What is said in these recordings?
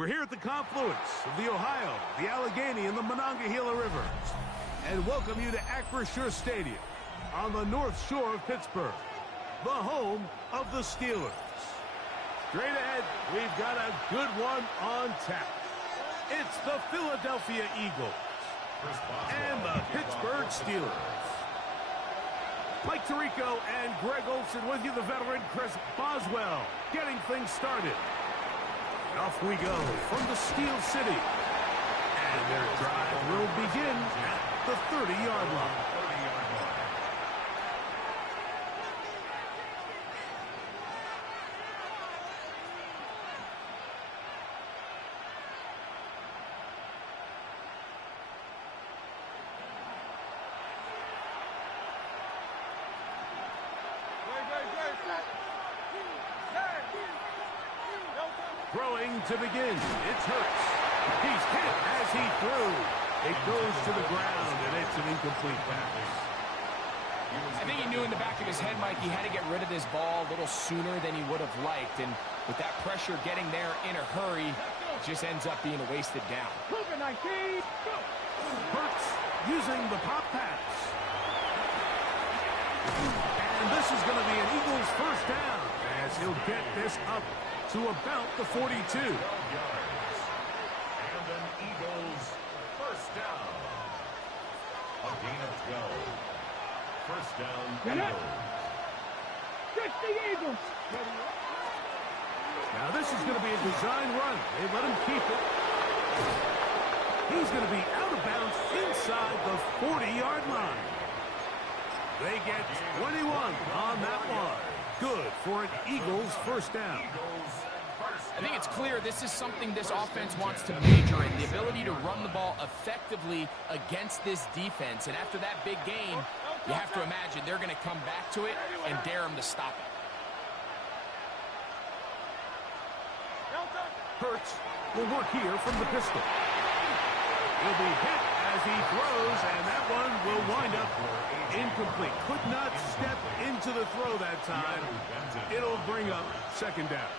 We're here at the confluence of the Ohio, the Allegheny, and the Monongahela Rivers, and welcome you to Acrisure Stadium on the North Shore of Pittsburgh, the home of the Steelers. Straight ahead, we've got a good one on tap. It's the Philadelphia Eagles and the Pittsburgh Steelers. Mike Tirico and Greg Olsen with you, the veteran Chris Boswell, getting things started. Off we go from the Steel City. And their drive will begin at the 30-yard line. Throwing to begin, it's Hurts. He's hit as he threw. It goes to the ground, and it's an incomplete pass. I think he knew in the back of his head, Mike, he had to get rid of this ball a little sooner than he would have liked. And with that pressure getting there in a hurry, it just ends up being a wasted down. Hurts using the pop pass. And this is going to be an Eagles first down as he'll get this up to about the 42. 12 yards. And an Eagles first down. A gain of 12. First down, Eagles. Catch the Eagles. Now this is going to be a design run. They let him keep it. He's going to be out of bounds inside the 40-yard line. They get 21 on that one. Good for an Eagles first down. I think it's clear this is something this offense wants to major in, the ability to run the ball effectively against this defense. And after that big game, you have to imagine they're going to come back to it and dare him to stop it. Hurts will work here from the pistol. He'll be hit as he throws, and that one will wind up incomplete. Could not step into the throw that time. It'll bring up second down.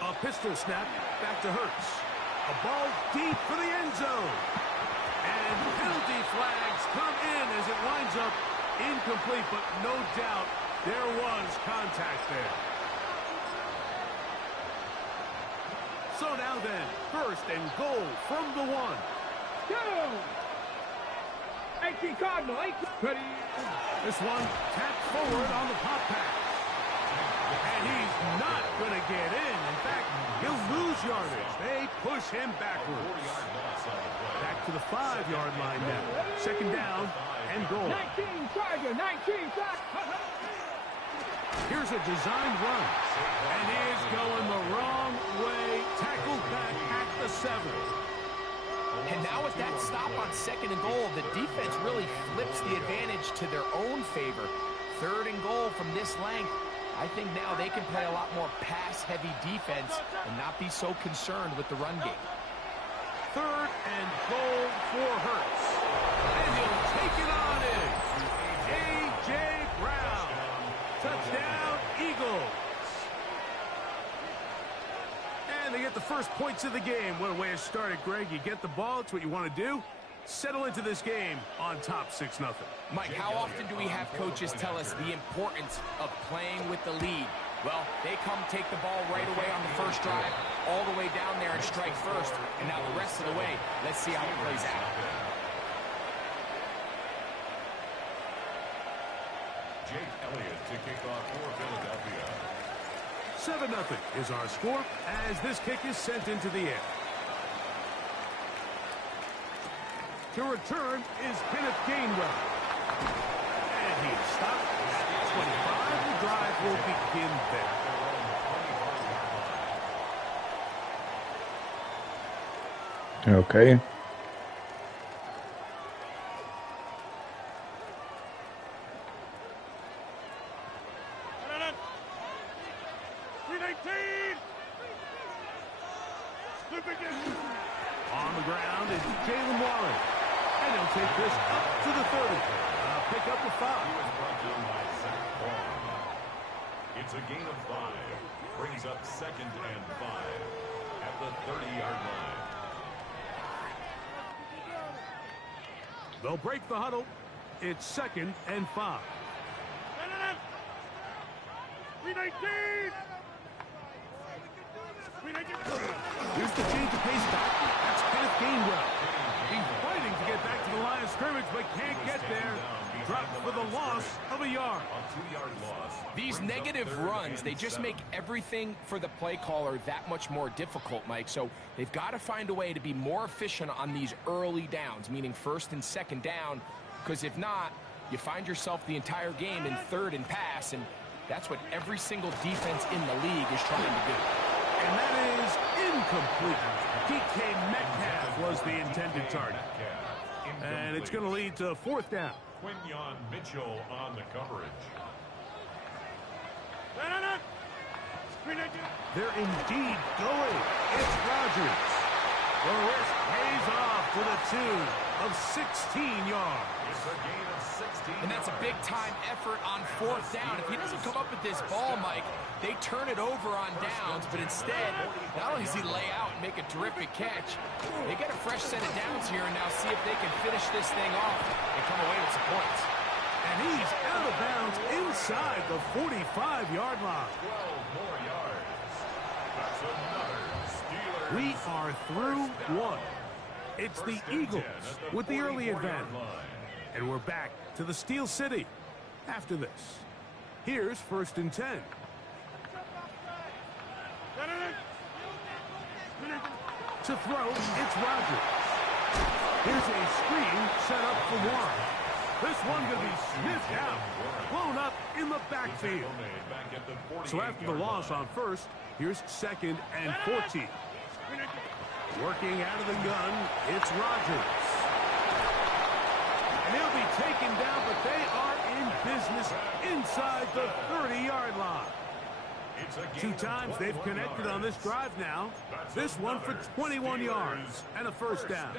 A pistol snap back to Hurts. A ball deep for the end zone. And penalty flags come in as it winds up incomplete, but no doubt there was contact there. So now then, first and goal from the 1. Go! 18 Cardinal, 18. Ready. This one tapped forward on the pop pass. And he's not going to get in. In fact, he'll lose yardage. They push him backwards. Back to the 5-yard line now. Second down and goal. 19 Charger, 19 Here's a design run. And he is going the wrong way. Tackled back at the 7. And now with that stop on second and goal, the defense really flips the advantage to their own favor. Third and goal from this length. I think now they can play a lot more pass-heavy defense and not be so concerned with the run game. Third and goal for Hurts. And he'll take it on in. A.J. Brown. Touchdown, Eagles. And they get the first points of the game. What a way to start it, Greg. You get the ball. It's what you want to do. Settle into this game on top 6-0. Mike, how often do we have coaches tell us the importance of playing with the lead? Well, they come take the ball right away on the first drive, all the way down there and strike first. And now the rest of the way, let's see how it plays out. Jake Elliott to kick off for Philadelphia. 7-0 is our score as this kick is sent into the air. To return is Kenneth Gainwell. And he's stopped at 25. The drive will begin there. Okay. On the ground is Jalen Warren. And he'll take this up to the 30. gain of 5. Brings up 2nd and 5 at the 30-yard line. They'll break the huddle. It's 2nd and 5. Here's the change of pace back. That's Kenneth Gainwell. He's fighting to get back to the line of scrimmage, but can't get there. Dropped for the loss of a yard. A 2-yard loss. These negative runs, they just make everything for the play caller that much more difficult, Mike. So they've got to find a way to be more efficient on these early downs, meaning 1st and 2nd down, because if not, you find yourself the entire game in 3rd and pass, and that's what every single defense in the league is trying to do. And that is incomplete. DK Metcalf was the intended target. And it's going to lead to 4th down. Quinyon Mitchell on the coverage. They're indeed going. It's Rodgers. The risk pays off to the tune of 16 yards. It's a gain of 16. And that's a big-time effort on 4th down. If he doesn't come up with this ball, Mike, they turn it over on downs, but instead, not only does he lay out and make a terrific catch, they get a fresh set of downs here and now see if they can finish this thing off and come away with some points. And he's out of bounds inside the 45-yard line. 12 more yards. That's another Steelers. We are through one. It's the Eagles with the early advantage. And we're back to the Steel City after this. Here's 1st and 10. To throw, it's Rodgers. Here's a screen set up for Warren. This one going to be sniffed out, blown up in the backfield. So after the loss on 1st, here's 2nd and 14. Working out of the gun, it's Rodgers. And he'll be taken down, but they are in business inside the 30-yard line. 2 times they've connected on this drive now. This one for 21 yards and a 1st down.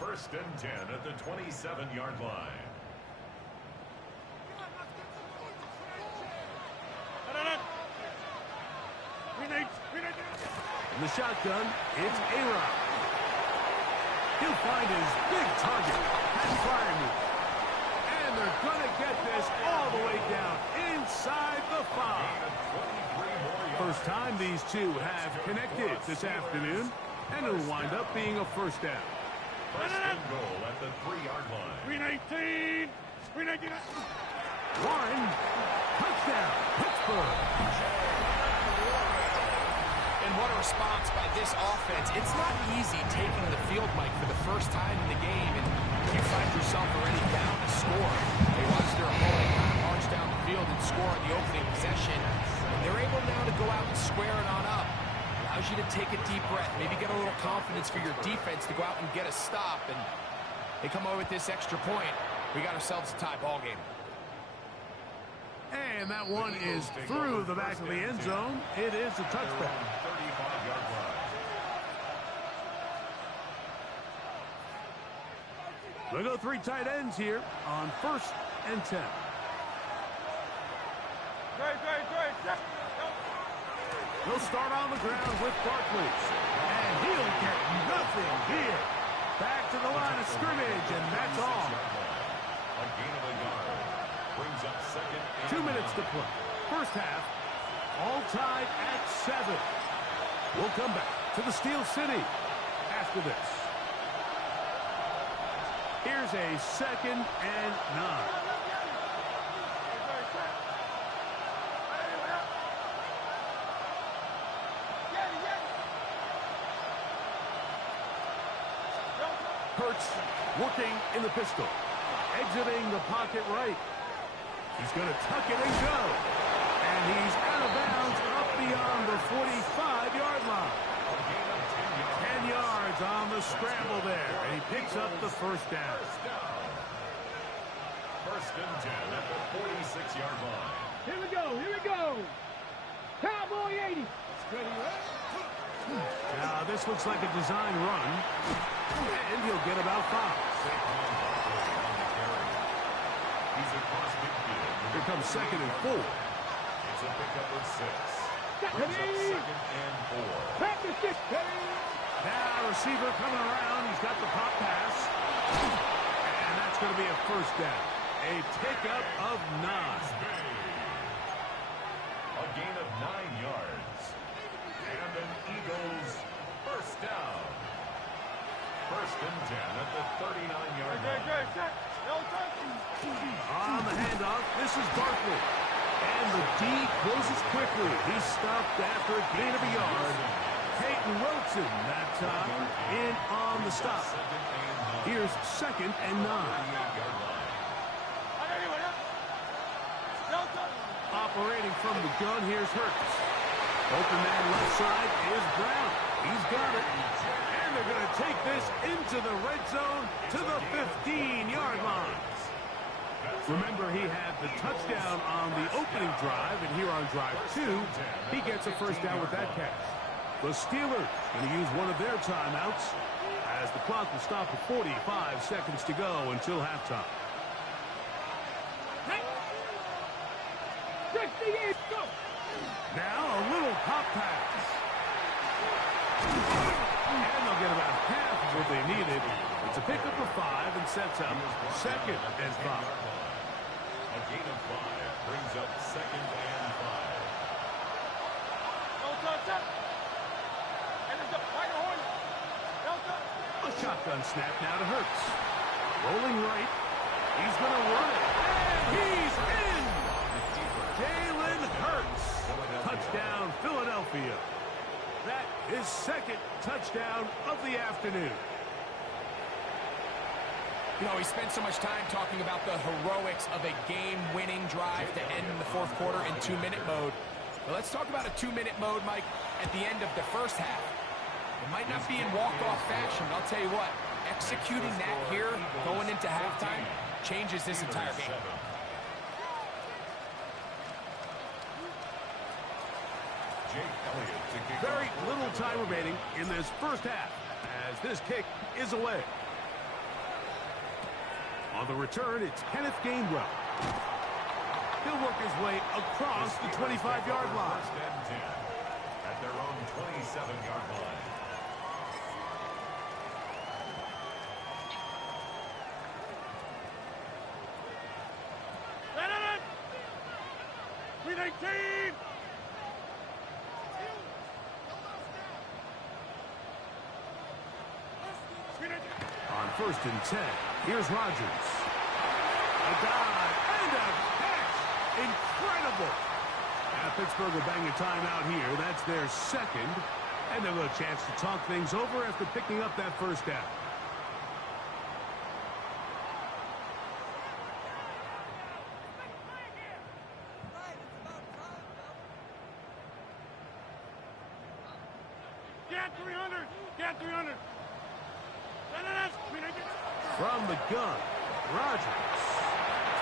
1st and 10 at the 27-yard line. In the shotgun, it's A-Rod. He'll find his big target, Pat Fryermuth. And they're going to get this all the way down inside the 5. First time these two have connected this afternoon, and it'll wind up being a 1st down. 1st and goal at the 3-yard line. 319. Warren, touchdown, Pittsburgh. And what a response by this offense. It's not easy taking the field, Mike, for the first time in the game, and you find yourself already down to score. They watch their opponent kind of march down the field and score on the opening possession, and they're able now to go out and square it on up. Allows you to take a deep breath, maybe get a little confidence for your defense to go out and get a stop, and they come away with this extra point. We got ourselves a tie ball game. And that one is through the back of the end zone. It is a touchdown. 35-yard line. We'll go 3 tight ends here on 1st and 10. He'll start on the ground with Barkley. And he'll get nothing here. Back to the line of scrimmage, and that's all. A gain of a yard. Brings up 2nd and 2 minutes to play. First half, all tied at 7. We'll come back to the Steel City after this. Here's a 2nd and 9. Hurts working in the pistol. Exiting the pocket right. He's going to tuck it and go. And he's out of bounds up beyond the 45-yard line. 10 yards on the scramble there. And he picks up the 1st down. 1st and 10 at the 46-yard line. Here we go. Cowboy 80. Now, this looks like a design run. And he'll get about 5. He's across midfield. Here comes 2nd and 4. It's a pickup of 6. Brings up second and 4. Now receiver coming around. He's got the pop pass. And that's going to be a first down. A pickup of 9. A gain of 9 yards. And an Eagles first down. First and 10 at the 39-yard line. On the handoff, this is Barkley. And the D closes quickly. He's stopped after a gain of a yard. Peyton Wilson that time in on the stop. Here's second and 9. Operating from the gun, here's Hurts. Open man left side is Brown. He's got it. And they're going to take this into the red zone to the 15-yard line. Remember, he had the touchdown on the opening drive, and here on drive 2, he gets a first down with that catch. The Steelers going to use one of their timeouts as the clock will stop at 45 seconds to go until halftime. Now a little pop pass. And they'll get about half of what they needed. It's a pickup of 5 and sets up second and 5. A gain of 5 brings up second and 5. A shotgun snap now to Hurts. Rolling right. He's going to run it. And he's in! Jalen Hurts. Touchdown, Philadelphia. That is second touchdown of the afternoon. You know, we spent so much time talking about the heroics of a game-winning drive to end in the fourth quarter in 2-minute mode. But let's talk about a 2-minute mode, Mike, at the end of the first half. It might not be in walk-off fashion, but I'll tell you what, executing that here, going into halftime, changes this entire game. Very little time remaining in this first half as this kick is away. On the return, it's Kenneth Gainwell. He'll work his way across the 25-yard line. First and 10 at their own 27-yard line. On first and 10, here's Rodgers. A dive and a catch. Incredible. Now Pittsburgh will bang a timeout here. That's their second. And they'll have a chance to talk things over after picking up that first down. From the gun, Rodgers.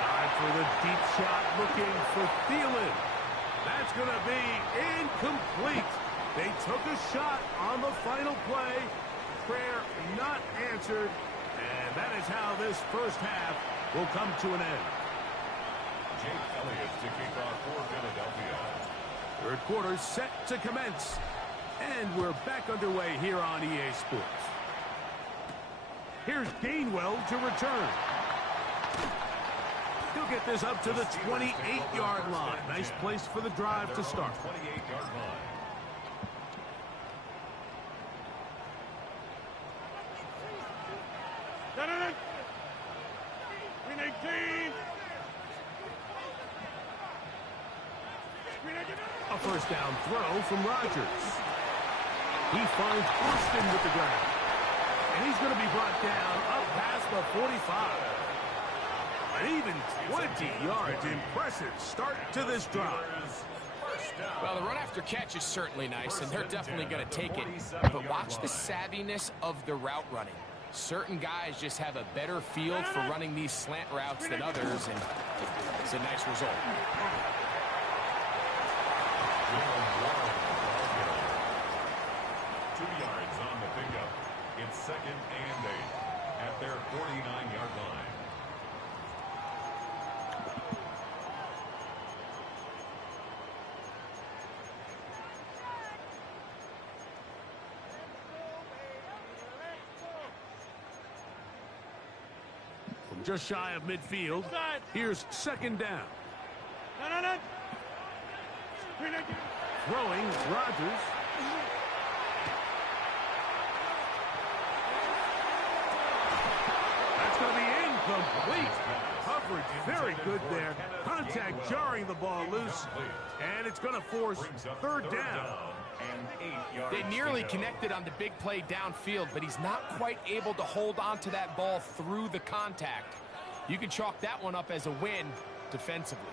Time for the deep shot, looking for Thielen. That's going to be incomplete. They took a shot on the final play. Prayer not answered. And that is how this first half will come to an end. Jake Elliott to kick off for Philadelphia. Third quarter set to commence. And we're back underway here on EA Sports. Here's Gainwell to return. He'll get this up to the 28-yard line. Nice place for the drive to start. 28-yard line. A first down throw from Rodgers. He finds Austin with the ground. And he's going to be brought down up past the 45. An even 20 yards. Impressive start to this drive. Well, the run after catch is certainly nice, and they're definitely going to take it. But watch the savviness of the route running. Certain guys just have a better feel for running these slant routes than others, and it's a nice result. 2 yards on the pickup. It's second and 8 at their 49-yard line. just shy of midfield. Here's second down. Throwing, Rodgers. That's going to be incomplete. Coverage very good there. Contact jarring the ball loose. And it's going to force third down. They nearly connected on the big play downfield, but he's not quite able to hold on to that ball through the contact. You can chalk that one up as a win defensively.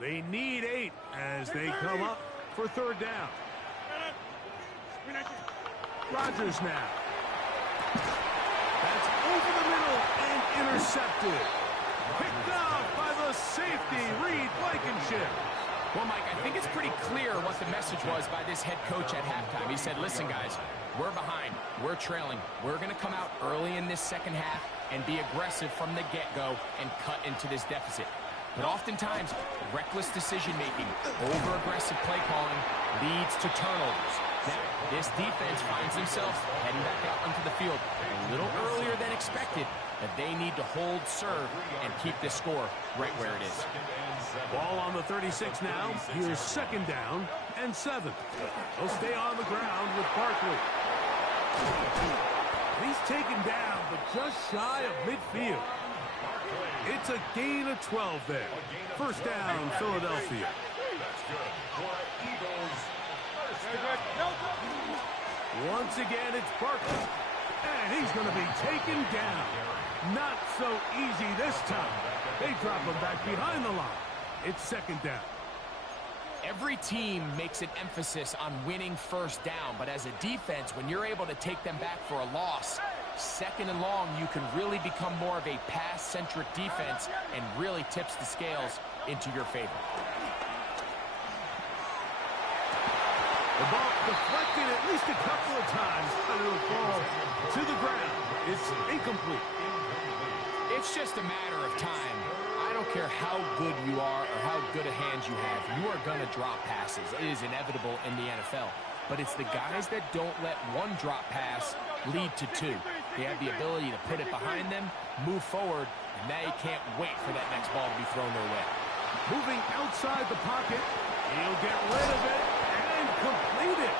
They need 8 as they come up for third down. Rodgers now. That's over the middle and intercepted. Picked off by the safety, Reed Blankenship. Well, Mike, I think it's pretty clear what the message was by this head coach at halftime. He said, listen, guys, we're behind. We're trailing. We're going to come out early in this second half and be aggressive from the get-go and cut into this deficit. But oftentimes, reckless decision-making, over-aggressive play calling leads to turnovers. Now, this defense finds themselves heading back out onto the field a little earlier than expected, but they need to hold serve and keep this score right where it is. Ball on the 36 now. Here's second down and 7. They'll stay on the ground with Barkley. He's taken down, but just shy of midfield. It's a gain of 12 there. First down, Philadelphia. Once again, it's Barkley. And he's going to be taken down. Not so easy this time. They drop him back behind the line. It's second down. Every team makes an emphasis on winning first down, but as a defense, when you're able to take them back for a loss, second and long, you can really become more of a pass-centric defense and really tips the scales into your favor. The ball deflected at least a couple of times, but it'll fall to the ground. It's incomplete. It's just a matter of time. I don't care how good you are or how good a hand you have. You are going to drop passes. It is inevitable in the NFL. But it's the guys that don't let one drop pass lead to 2. They have the ability to put it behind them, move forward, and they can't wait for that next ball to be thrown their way. Moving outside the pocket, he'll get rid of it and complete it.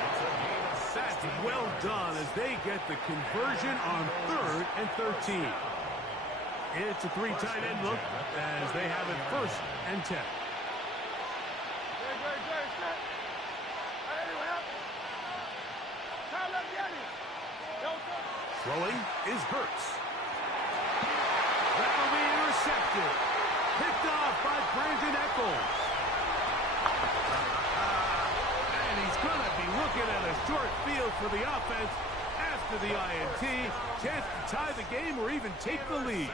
That's well done as they get the conversion on 3rd and 13. It's a 3 tight end look as they have it 1st and 10. Throwing is Hurts. That'll be intercepted. Picked off by Brandon Echols. And he's going to be looking at a short field for the offense after the INT. Chance to tie the game or even take the lead.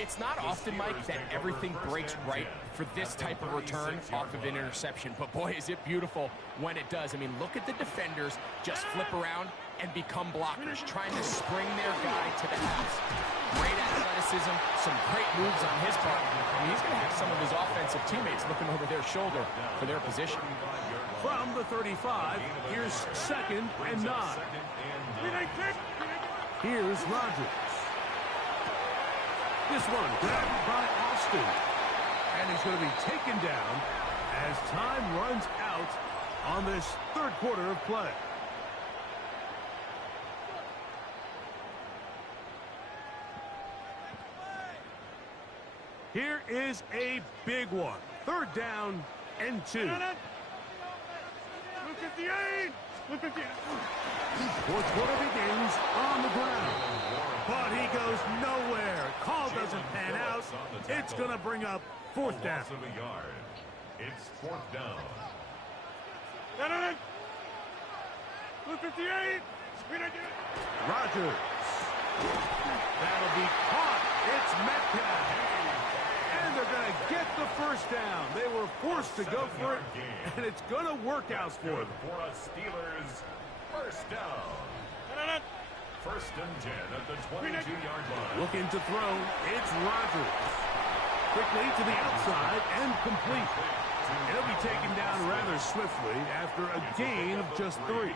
It's not often, Mike, that everything breaks right for this type of return off of an interception. But, boy, is it beautiful when it does. I mean, look at the defenders just flip around and become blockers, trying to spring their guy to the house. Great athleticism, some great moves on his part. I mean, he's going to have some of his offensive teammates looking over their shoulder for their position. From the 35, here's second and 9. Here's Rodgers. This one grabbed by Austin. And he's going to be taken down as time runs out on this 3rd quarter of play. Here is a big one. 3rd down and 2. Look at the 8. Look at the 8. 4th quarter begins on the ground. But he goes nowhere. Call doesn't pan out. It's going to bring up 4th down. It's 4th down. Look at the 8. Rodgers. That'll be caught. It's Metcalf. And they're going to get the first down. They were forced to go for it, and it's going to work out for them. For a Steelers first down. 1st and 10 at the 22-yard line. Looking to throw. It's Rodgers. Quickly to the outside and complete. He'll be taken down rather swiftly after a gain of just 3.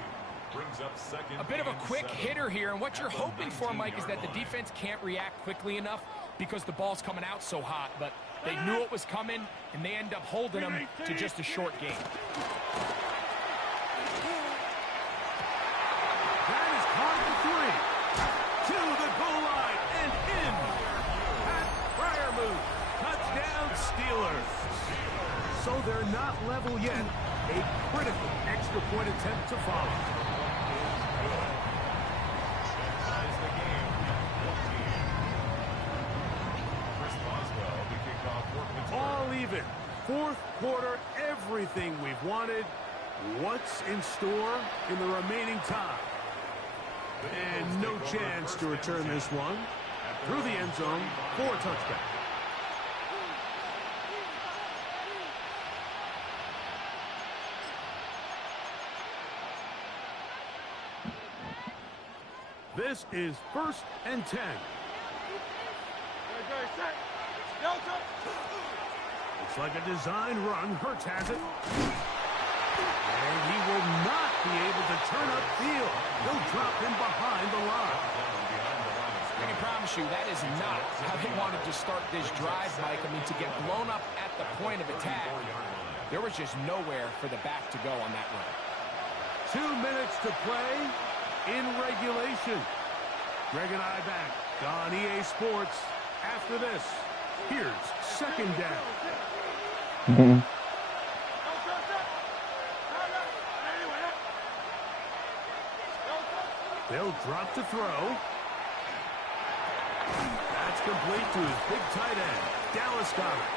A bit of a quick hitter here, and what you're hoping for, Mike, is that the defense can't react quickly enough because the ball's coming out so hot, but they knew it was coming, and they end up holding them to just a short gain. That is caught for 3. To the goal line and in. Pat Fryermuth. Touchdown Steelers. So they're not level yet. A critical extra point attempt to follow. All even. Fourth quarter, everything we've wanted. What's in store in the remaining time? And no chance to return this one. Through the end zone for a touchdown. This is 1st and 10. Looks like a design run. Hurts has it. And he will not be able to turn upfield. He'll drop him behind the line. I can promise you that is not how they wanted to start this drive, Mike. I mean, to get blown up at the point of attack, there was just nowhere for the back to go on that run. 2 minutes to play in regulation. Greg and I back on EA Sports after this. Here's 2nd down. They'll drop to throw. That's complete to his big tight end, Dallas Goedert.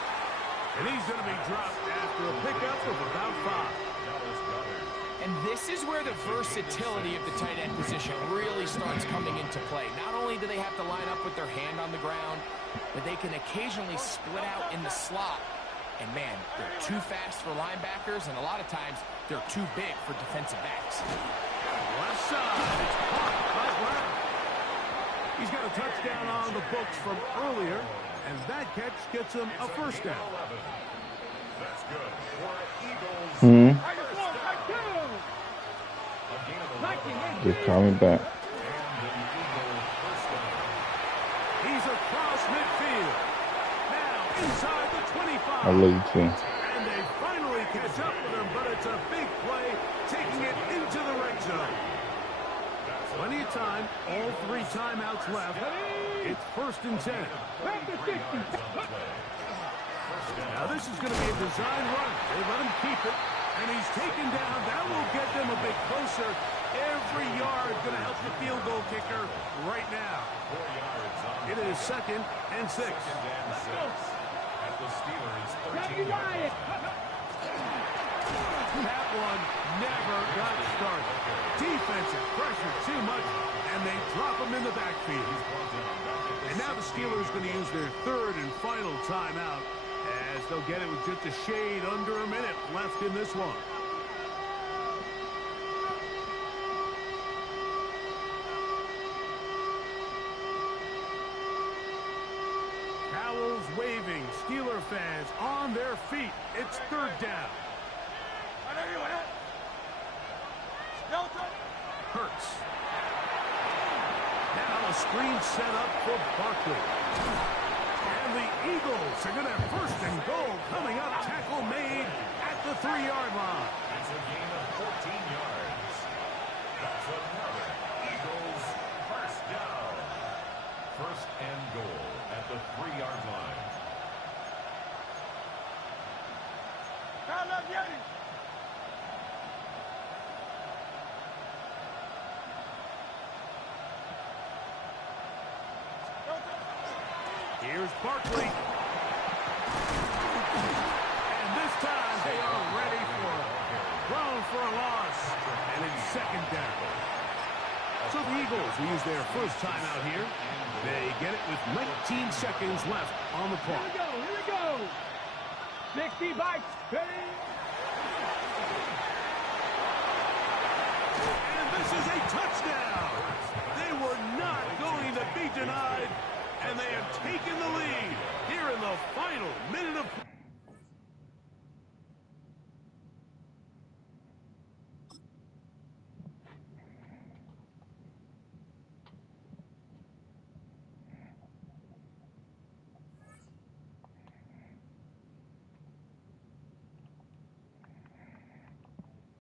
And he's going to be dropped after a pickup of about 5. And this is where the versatility of the tight end position really starts coming into play. Not only do they have to line up with their hand on the ground, but they can occasionally split out in the slot. And, man, they're too fast for linebackers, and a lot of times they're too big for defensive backs. Left side, it's caught by Brown. He's got a touchdown on the books from earlier, and that catch gets him a 1st down. That's good for Eagles. Just coming back. He's across midfield. Now inside the 25. I love you too. And they finally catch up with him, but it's a big play, taking it into the red zone. Plenty of time, all 3 timeouts left. It's 1st and 10. Now this is going to be a design run. They let him keep it, and he's taken down. That will get them a bit closer. Every yard going to help the field goal kicker right now. It is 2nd and 6. At the Steelers' 13-yard. That one never got started. Defensive pressure too much, and they drop him in the backfield. And now the Steelers going to use their 3rd and final timeout, as they'll get it with just a shade under a minute left in this one. Towels waving, Steeler fans on their feet. It's 3rd down. Hurts. Now a screen set up for Barkley. And the Eagles are going to have 1st and goal coming up. Tackle made at the 3-yard line. It's a gain of 14 yards. That's another Eagles 1st down. 1st and goal at the 3-yard line. Here's Barkley. And this time they are ready for it. Thrown for a loss. And it's 2nd down. So the Eagles will use their 1st timeout here. They get it with 19 seconds left on the clock. Here we go. 60 by 20. And this is a touchdown. They were not going to be denied, and they have taken the